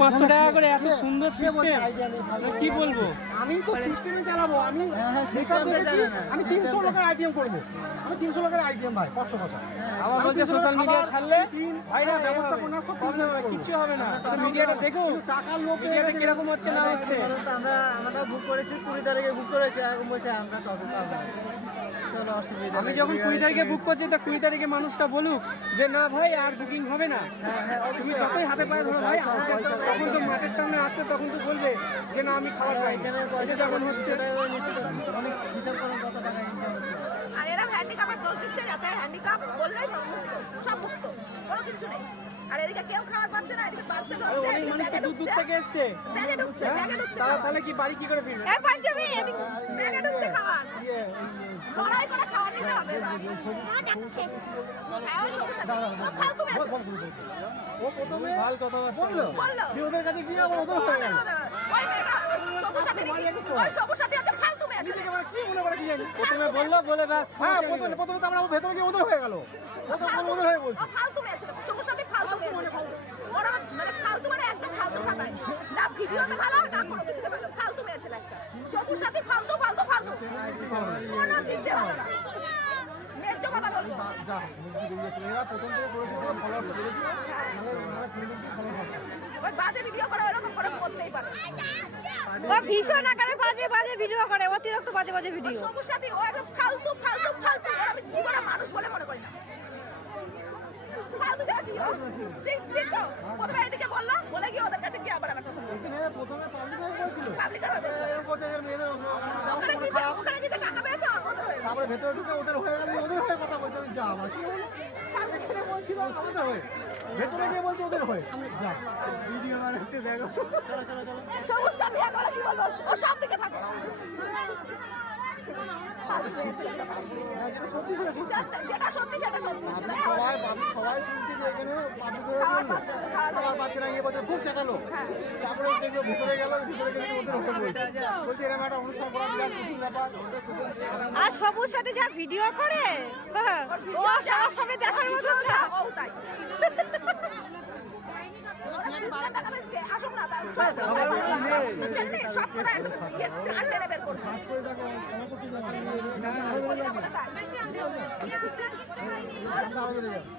500 টাকা করে এত সুন্দর সিস্টেম, কি বলবো? আমি তো সিস্টেমে চালাবো। আমি আমি 300 লোকের আইটেম করবো। আমি 300 লোকের আইটেম ভাই, কষ্ট কথা। আবার বলছে সোশ্যাল মিডিয়া ছাড়লে ভাইরা ব্যবস্থাপনা সব কিছু হবে না। মিডিয়াটা দেখো টাকার লোক মিডিয়াটা কিরকম হচ্ছে না হচ্ছে। আমরা বুক করেছি 20 তারিখে বুক করেছি, এখন বলছে আমরা কবে পাবো। চলো অসুবিধা। আমি যখন 20 তারিখে বুক করছি তা 20 তারিখে মানুষটা বলুক যে না ভাই আর বুকিং হবে না। তুমি যতই হাতে পায়ে ধরো ভাই, তখন তো মাঠের সামনে আসতে তখন তো বলবে যে না আমি খাবার পাই। এখানে পয়সা যখন হচ্ছে অনেক হিসাব করেন কত টাকা ইনকাম হচ্ছে। আর এরা হ্যান্ডিক্যাপের দোষ দিচ্ছে, যাতে হ্যান্ডিক্যাপ বললেই মুক্ত, সব মুক্ত, কোনো কিছু নেই। আর এদিকে কেউ খাবার পাচ্ছে না, এদিকে পার্সেল হচ্ছে, অনেক মানুষ তো দূর দূর থেকে এসছে। ব্যাগে ঢুকছে, ব্যাগে ঢুকছে। তাহলে কি বাড়ি কি করে ফিরবে? এই পাঞ্জাবি এদিকে ব্যাগে ঢুকছে খাবার। লড়াই করে খাওয়া নিতে হবে। ডাকছে হ্যাঁ ওই সবুজ ফালতু মেয়েছে। ও প্রথমে ভাল কথা বললো যে ওদের কাছে গিয়ে আবার ওদের হয়ে গেল। ওই মেয়েটা সবুজ সাথী, ওই সবুজ সাথী আছে ফালতু মেয়েছে। নিজেকে মানে কি মনে করে কি জানি। প্রথমে বললো বলে ব্যাস। হ্যাঁ প্রথমে তো আমরা ভেতরে গিয়ে ওদের হয়ে গেল। ওদের হয়ে বলছি। ফালতু মেয়েছে, সবুজ সাথী ফালতু মেয়েছে। ওরা মানে ফালতু মানে একদম ফালতু খাতায়। না ভিডিওতে ভালো না কোনো কিছুতে ভালো, ফালতু মেয়েছে একটা। সবুজ সাথী ফালতু ফালতু ফালতু। কোনো দিক দিয়ে ভালো না। ন্যায্য কথা বলবো। যা এরা প্রথম থেকে করেছিল ফলোয়ার করেছিল। ওই বাজে ভিডিও করে এরকম করে করতেই পারে। ও ভীষণ আকারে বাজে বাজে ভিডিও করে, অতিরিক্ত বাজে বাজে ভিডিও। সবুজ সাথী ও একদম ফালতু ফালতু ফালতু। ওরা আমি জীবনে মানুষ বলে মনে করি না। ফালতু ছাড়া কি হয়? দেখ তো প্রথমে এদিকে বললো, বলে গিয়ে ওদের কাছে গিয়ে আবার আমার কথা বললো। এখানে প্রথমে পাবলিক হয়ে বলছিল। পাবলিক হয়ে বলছিল। এরকম করতে এদের মেয়েদের ওখানে কিছু টাকা পেয়েছে ওদের হয়ে। তারপরে ভেতরে ঢুকে ওদের হয়ে গেল, ওদের হয়ে কথা বলছে। যা আমার কি হলো? এখানে বলছিল আমাদের হয়ে, ভেতরে গিয়ে বলছে ওদের হয়ে। যা ভিডিও বানাচ্ছে দেখো। সবুজ সাথী এখন কি বলবো, ও সব দিকে থাকে। যেটা সত্যি ছিল সত্যি। যেটা সত্যি সেটা সত্যি। সবাই শুনছে যে এখানে পাবলিক হয়ে বললো খাবার পাচ্ছে না, গিয়ে বলছে খুব চেঁচালো। তারপরে দেখলো ভিতরে গেল, ভিতরে গেলে ওদের হয়ে বলছে বলছে এরকম একটা অনুষ্ঠান করা বিরাট কঠিন ব্যাপার। আর সবুজ সাথে যা ভিডিও করে, ও সবার সামনে দেখার মতো না। ও তাই ওরা সিস্টেম দেখা যাচ্ছে, আসুক না তার সব সব কথা একদম হাতে বের করবে।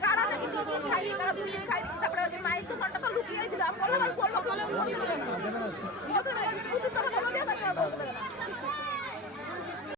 যারা নাকি 2 দিন খাইনি, তারা 2 দিন খাইনি। তারপরে ওই মায়ের দোকানটা তো লুকিয়ে দিলাম, বললাম আমি বলবো কিছু লুকিয়ে দিলাম। উচিত কথা বলবো দিয়ে তাকে বলবো না।